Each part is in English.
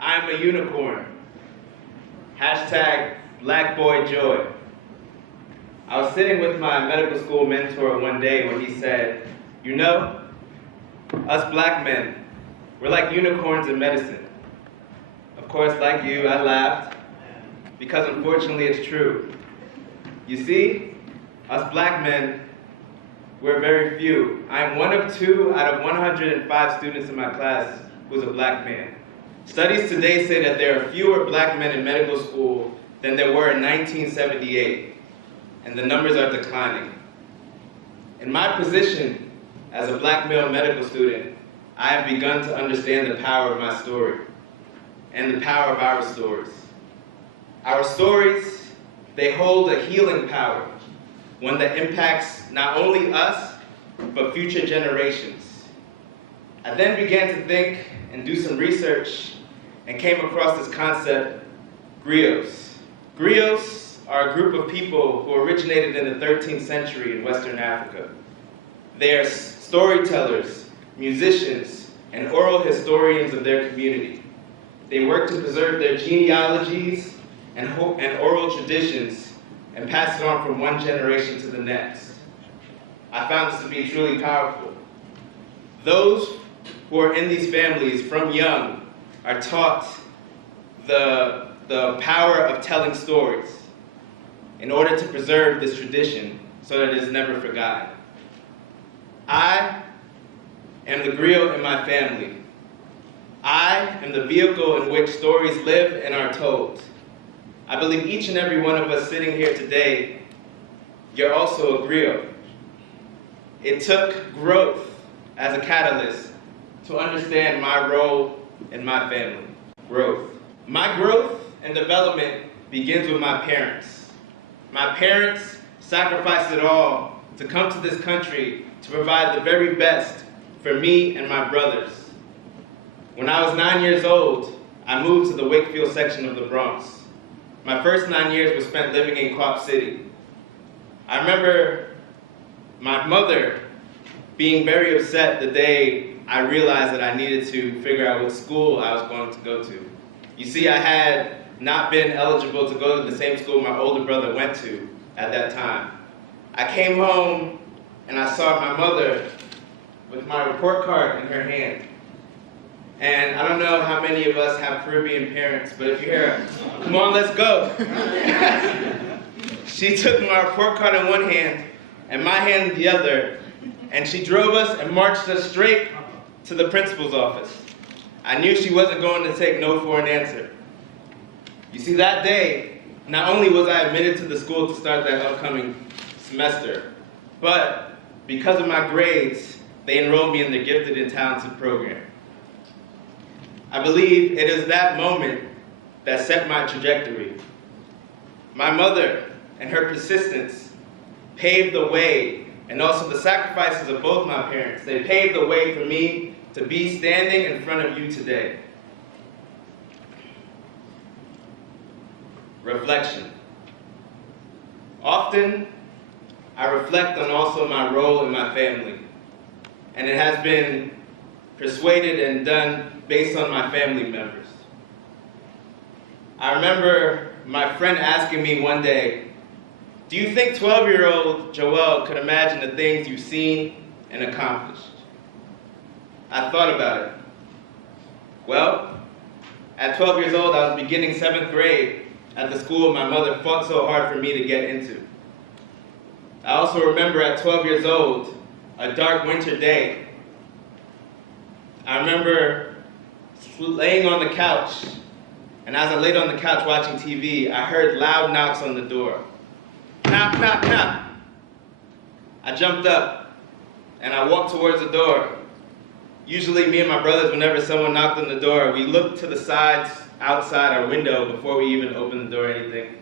I'm a unicorn. Hashtag Black Boy Joy. I was sitting with my medical school mentor one day when he said, you know, us black men, we're like unicorns in medicine. Of course, like you, I laughed, because unfortunately it's true. You see, us black men, we're very few. I am one of 2 out of 105 students in my class who's a black man. Studies today say that there are fewer black men in medical school than there were in 1978, and the numbers are declining. In my position as a black male medical student, I have begun to understand the power of my story and the power of our stories. Our stories, they hold a healing power, one that impacts not only us, but future generations. I then began to think and do some research and came across this concept, griots. Griots are a group of people who originated in the 13th century in Western Africa. They are storytellers, musicians, and oral historians of their community. They work to preserve their genealogies and oral traditions and pass it on from one generation to the next. I found this to be truly powerful. Those who are in these families from young are taught the power of telling stories in order to preserve this tradition so that it is never forgotten. I am the griot in my family. I am the vehicle in which stories live and are told. I believe each and every one of us sitting here today, you're also a griot. It took growth as a catalyst to understand my role in my family. Growth. My growth and development begins with my parents. My parents sacrificed it all to come to this country to provide the very best for me and my brothers. When I was 9 years old, I moved to the Wakefield section of the Bronx. My first 9 years were spent living in Quap City. I remember my mother being very upset the day I realized that I needed to figure out what school I was going to go to. You see, I had not been eligible to go to the same school my older brother went to at that time. I came home and I saw my mother with my report card in her hand. And I don't know how many of us have Caribbean parents, but if you're here, come on, let's go. She took my report card in one hand and my hand in the other, and she drove us and marched us straight to the principal's office. I knew she wasn't going to take no for an answer. You see, that day, not only was I admitted to the school to start that upcoming semester, but because of my grades, they enrolled me in the Gifted and Talented program. I believe it is that moment that set my trajectory. My mother and her persistence paved the way, and also the sacrifices of both my parents, they paved the way for me to be standing in front of you today. Reflection. Often, I reflect on also my role in my family, and it has been persuaded and done based on my family members. I remember my friend asking me one day, do you think 12-year-old Joel could imagine the things you've seen and accomplished? I thought about it. Well, at 12 years old, I was beginning 7th grade at the school my mother fought so hard for me to get into. I also remember at 12 years old, a dark winter day. I remember laying on the couch, and as I laid on the couch watching TV, I heard loud knocks on the door. Knock, knock, knock. I jumped up, and I walked towards the door. Usually, me and my brothers, whenever someone knocked on the door, we looked to the sides, outside our window, before we even opened the door or anything.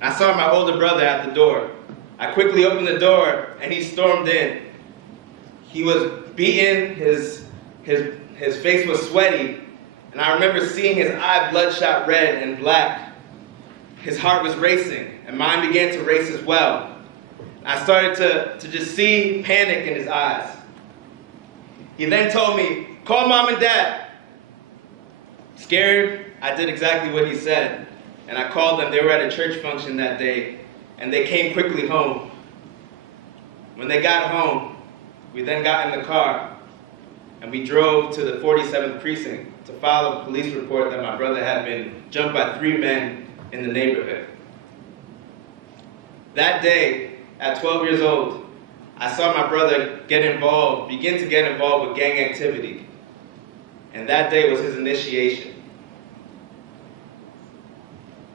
I saw my older brother at the door. I quickly opened the door, and he stormed in. He was beaten, his face was sweaty, and I remember seeing his eye bloodshot red and black. His heart was racing, and mine began to race as well. I started to just see panic in his eyes. He then told me, call mom and dad. Scared, I did exactly what he said, and I called them. They were at a church function that day, and they came quickly home. When they got home, we then got in the car, and we drove to the 47th precinct to file a police report that my brother had been jumped by 3 men in the neighborhood. That day, at 12 years old, I saw my brother begin to get involved with gang activity. And that day was his initiation.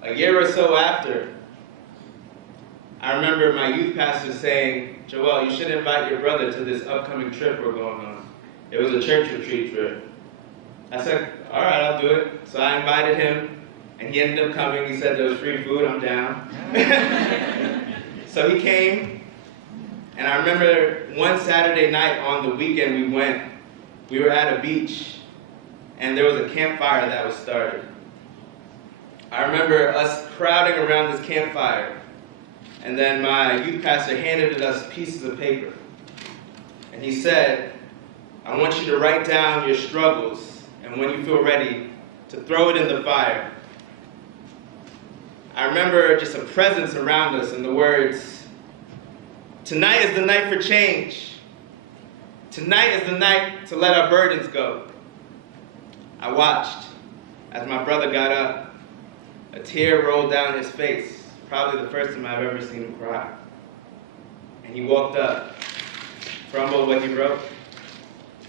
A year or so after, I remember my youth pastor saying, "Joel, you should invite your brother to this upcoming trip we're going on." It was a church retreat trip. I said, "All right, I'll do it." So I invited him, and he ended up coming. He said there was free food, I'm down. So he came, and I remember one Saturday night on the weekend we were at a beach, and there was a campfire that was started. I remember us crowding around this campfire, and then my youth pastor handed us pieces of paper. And he said, "I want you to write down your struggles, and when you feel ready, to throw it in the fire." I remember just a presence around us and the words, "Tonight is the night for change. Tonight is the night to let our burdens go." I watched as my brother got up. A tear rolled down his face, probably the first time I've ever seen him cry. And he walked up, crumbled what he wrote,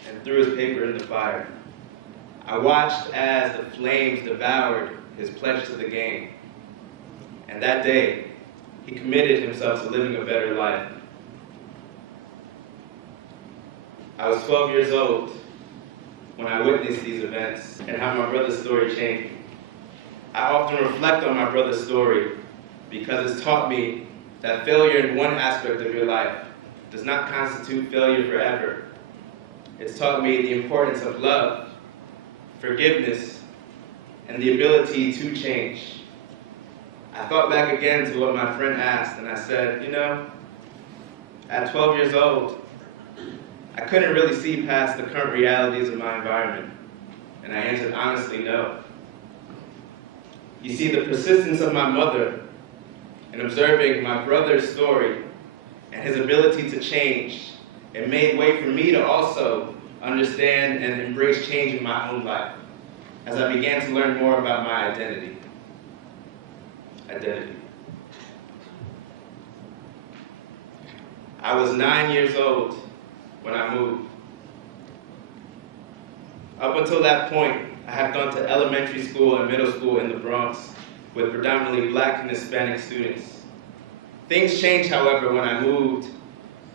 and threw his paper in the fire. I watched as the flames devoured his pledge to the game. And that day, he committed himself to living a better life. I was 12 years old when I witnessed these events and how my brother's story changed me. I often reflect on my brother's story because it's taught me that failure in one aspect of your life does not constitute failure forever. It's taught me the importance of love, forgiveness, and the ability to change. I thought back again to what my friend asked, and I said, at 12 years old, I couldn't really see past the current realities of my environment. And I answered honestly, no. You see, the persistence of my mother in observing my brother's story and his ability to change, it made way for me to also understand and embrace change in my own life as I began to learn more about my identity. I was 9 years old when I moved. Up until that point, I had gone to elementary school and middle school in the Bronx with predominantly Black and Hispanic students. Things changed, however, when I moved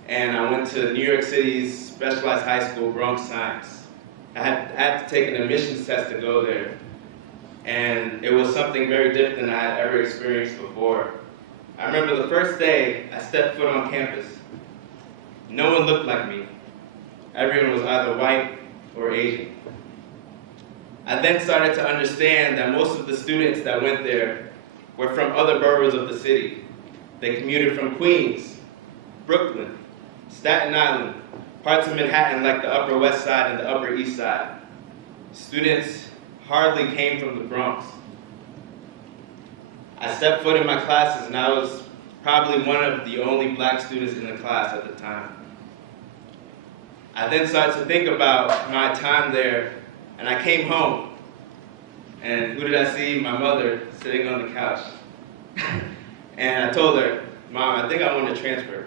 and I went to New York City's specialized high school, Bronx Science. I had to take an admissions test to go there. And it was something very different than I had ever experienced before. I remember the first day I stepped foot on campus. No one looked like me. Everyone was either white or Asian. I then started to understand that most of the students that went there were from other boroughs of the city. They commuted from Queens, Brooklyn, Staten Island, parts of Manhattan like the Upper West Side and the Upper East Side. Students hardly came from the Bronx. I stepped foot in my classes and I was probably one of the only Black students in the class at the time. I then started to think about my time there, and I came home. And who did I see? My mother sitting on the couch. And I told her, "Mom, I think I want to transfer."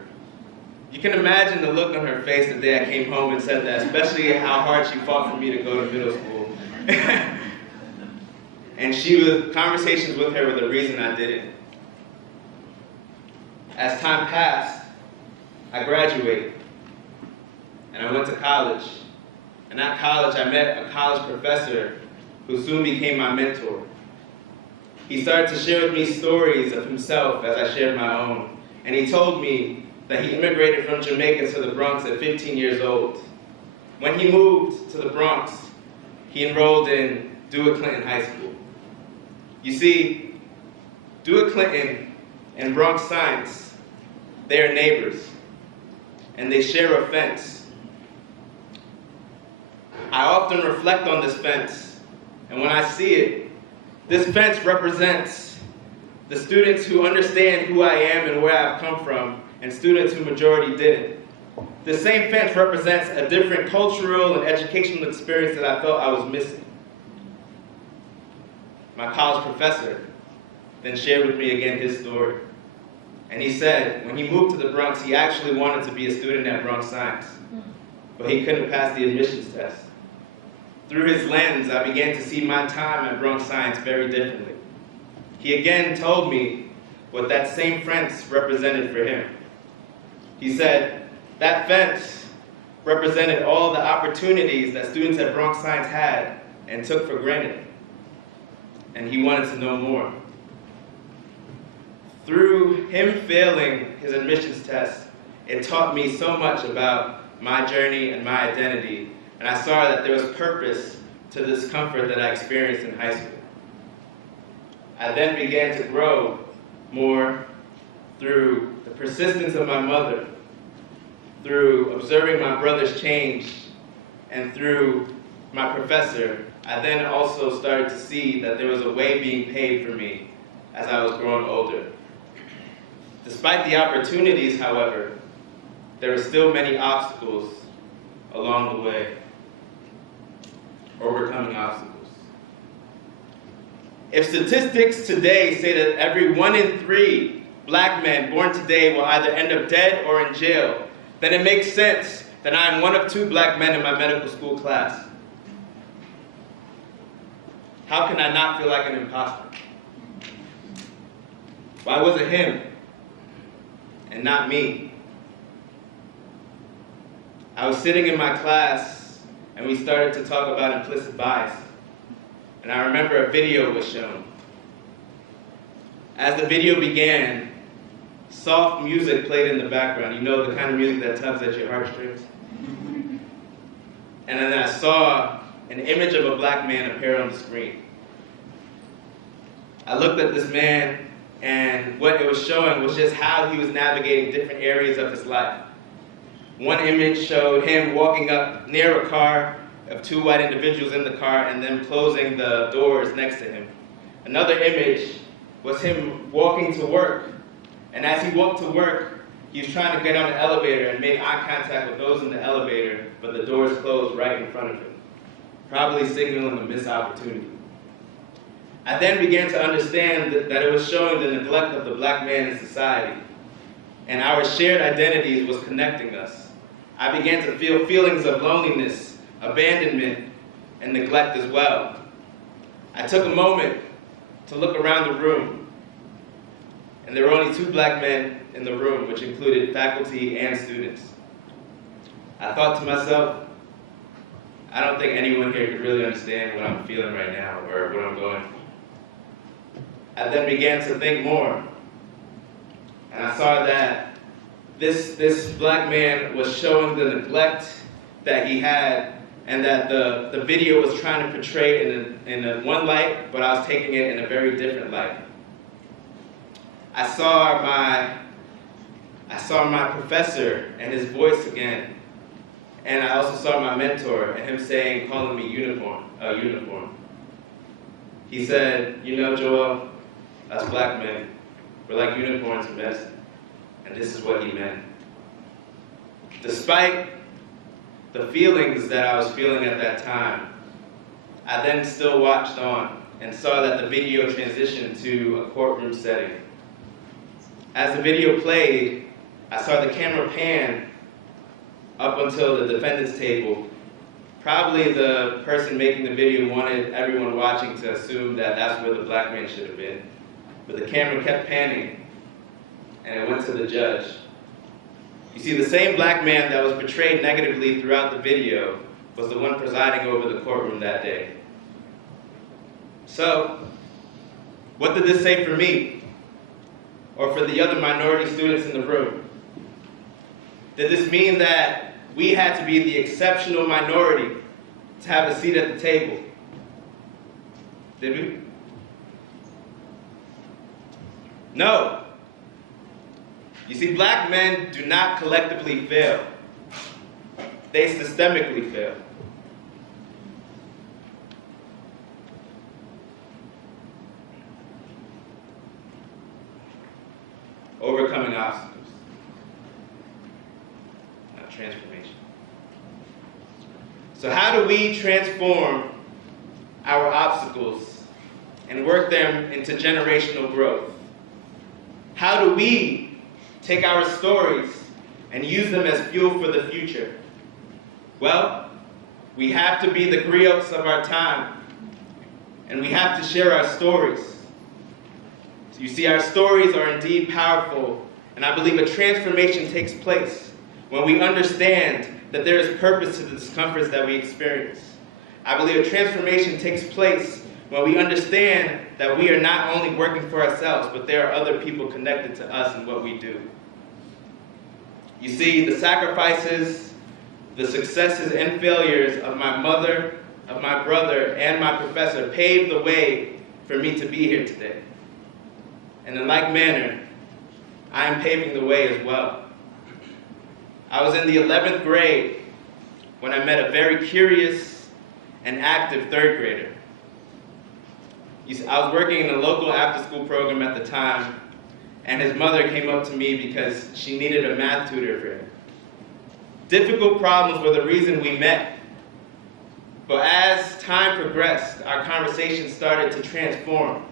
You can imagine the look on her face the day I came home and said that, especially how hard she fought for me to go to middle school. And conversations with her were the reason I did it. As time passed, I graduated, and I went to college. And at college, I met a college professor who soon became my mentor. He started to share with me stories of himself as I shared my own. And he told me that he immigrated from Jamaica to the Bronx at 15 years old. When he moved to the Bronx, he enrolled in Dewitt-Clinton High School. You see, Dewitt-Clinton and Bronx Science, they are neighbors, and they share a fence. I often reflect on this fence, and when I see it, This fence represents the students who understand who I am and where I've come from, and students who majority didn't. The same fence represents a different cultural and educational experience that I felt I was missing. My college professor then shared with me again his story. And he said when he moved to the Bronx, he actually wanted to be a student at Bronx Science, but he couldn't pass the admissions test. Through his lens, I began to see my time at Bronx Science very differently. He again told me what that same fence represented for him. He said that fence represented all the opportunities that students at Bronx Science had and took for granted. And he wanted to know more. Through him failing his admissions test, it taught me so much about my journey and my identity, and I saw that there was purpose to the discomfort that I experienced in high school. I then began to grow more through the persistence of my mother, through observing my brother's change, and through my professor. I then also started to see that there was a way being paved for me as I was growing older. Despite the opportunities, however, there were still many obstacles along the way. Overcoming obstacles. If statistics today say that every 1 in 3 black men born today will either end up dead or in jail, then it makes sense that I am one of 2 black men in my medical school class. How can I not feel like an imposter? Why was it him and not me? I was sitting in my class and we started to talk about implicit bias. And I remember a video was shown. As the video began, soft music played in the background. You know, the kind of music that tugs at your heartstrings. And then I saw an image of a black man appear on the screen. I looked at this man, and what it was showing was just how he was navigating different areas of his life. One image showed him walking up near a car of 2 white individuals in the car and then closing the doors next to him. Another image was him walking to work. And as he walked to work, he was trying to get on the elevator and made eye contact with those in the elevator, but the doors closed right in front of him, probably signaling a missed opportunity. I then began to understand that it was showing the neglect of the black man in society, and our shared identities was connecting us. I began to feel feelings of loneliness, abandonment, and neglect as well. I took a moment to look around the room, and there were only 2 black men in the room, which included faculty and students. I thought to myself, I don't think anyone here could really understand what I'm feeling right now or what I'm going through. I then began to think more, and I saw that this black man was showing the neglect that he had, and that the video was trying to portray it in one light, but I was taking it in a very different light. I saw my professor and his voice again, and I also saw my mentor and him calling me unicorn. He said, you know, Joel, us black men, we're like unicorns in medicine, and this is what he meant. Despite the feelings that I was feeling at that time, I then still watched on and saw that the video transitioned to a courtroom setting. As the video played, I saw the camera pan up until the defendant's table. Probably the person making the video wanted everyone watching to assume that that's where the black man should have been. But the camera kept panning, and it went to the judge. You see, the same black man that was portrayed negatively throughout the video was the one presiding over the courtroom that day. So, what did this say for me? Or for the other minority students in the room? Did this mean that we had to be the exceptional minority to have a seat at the table? Did we? No. You see, black men do not collectively fail. They systemically fail. transformation. So how do we transform our obstacles and work them into generational growth? How do we take our stories and use them as fuel for the future? Well, we have to be the griots of our time, and we have to share our stories. So you see, our stories are indeed powerful, and I believe a transformation takes place when we understand that there is purpose to the discomforts that we experience. I believe a transformation takes place when we understand that we are not only working for ourselves, but there are other people connected to us in what we do. You see, the sacrifices, the successes and failures of my mother, of my brother, and my professor paved the way for me to be here today. And in like manner, I am paving the way as well. I was in the 11th grade when I met a very curious and active third grader. You see, I was working in a local after-school program at the time, and his mother came up to me because she needed a math tutor for him. Difficult problems were the reason we met, but as time progressed, our conversation started to transform.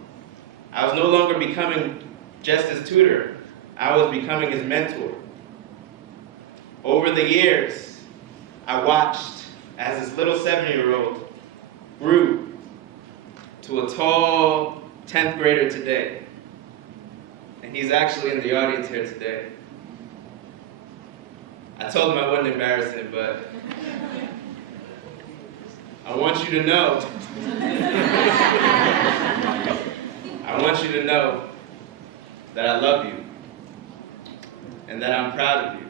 I was no longer becoming just his tutor, I was becoming his mentor. Over the years, I watched as this little 7-year-old grew to a tall 10th grader today. And he's actually in the audience here today. I told him I wouldn't embarrass him, but I want you to know, that I love you and that I'm proud of you.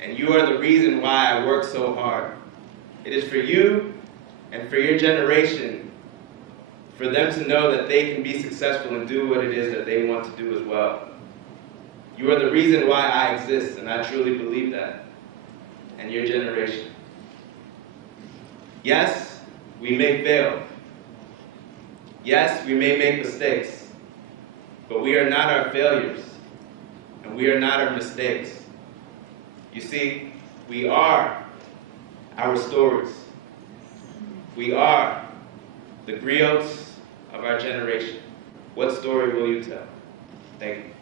And you are the reason why I work so hard. It is for you and for your generation, for them to know that they can be successful and do what it is that they want to do as well. You are the reason why I exist, and I truly believe that. And your generation. Yes, we may fail. Yes, we may make mistakes. But we are not our failures, and we are not our mistakes. You see, we are our stories. We are the griots of our generation. What story will you tell? Thank you.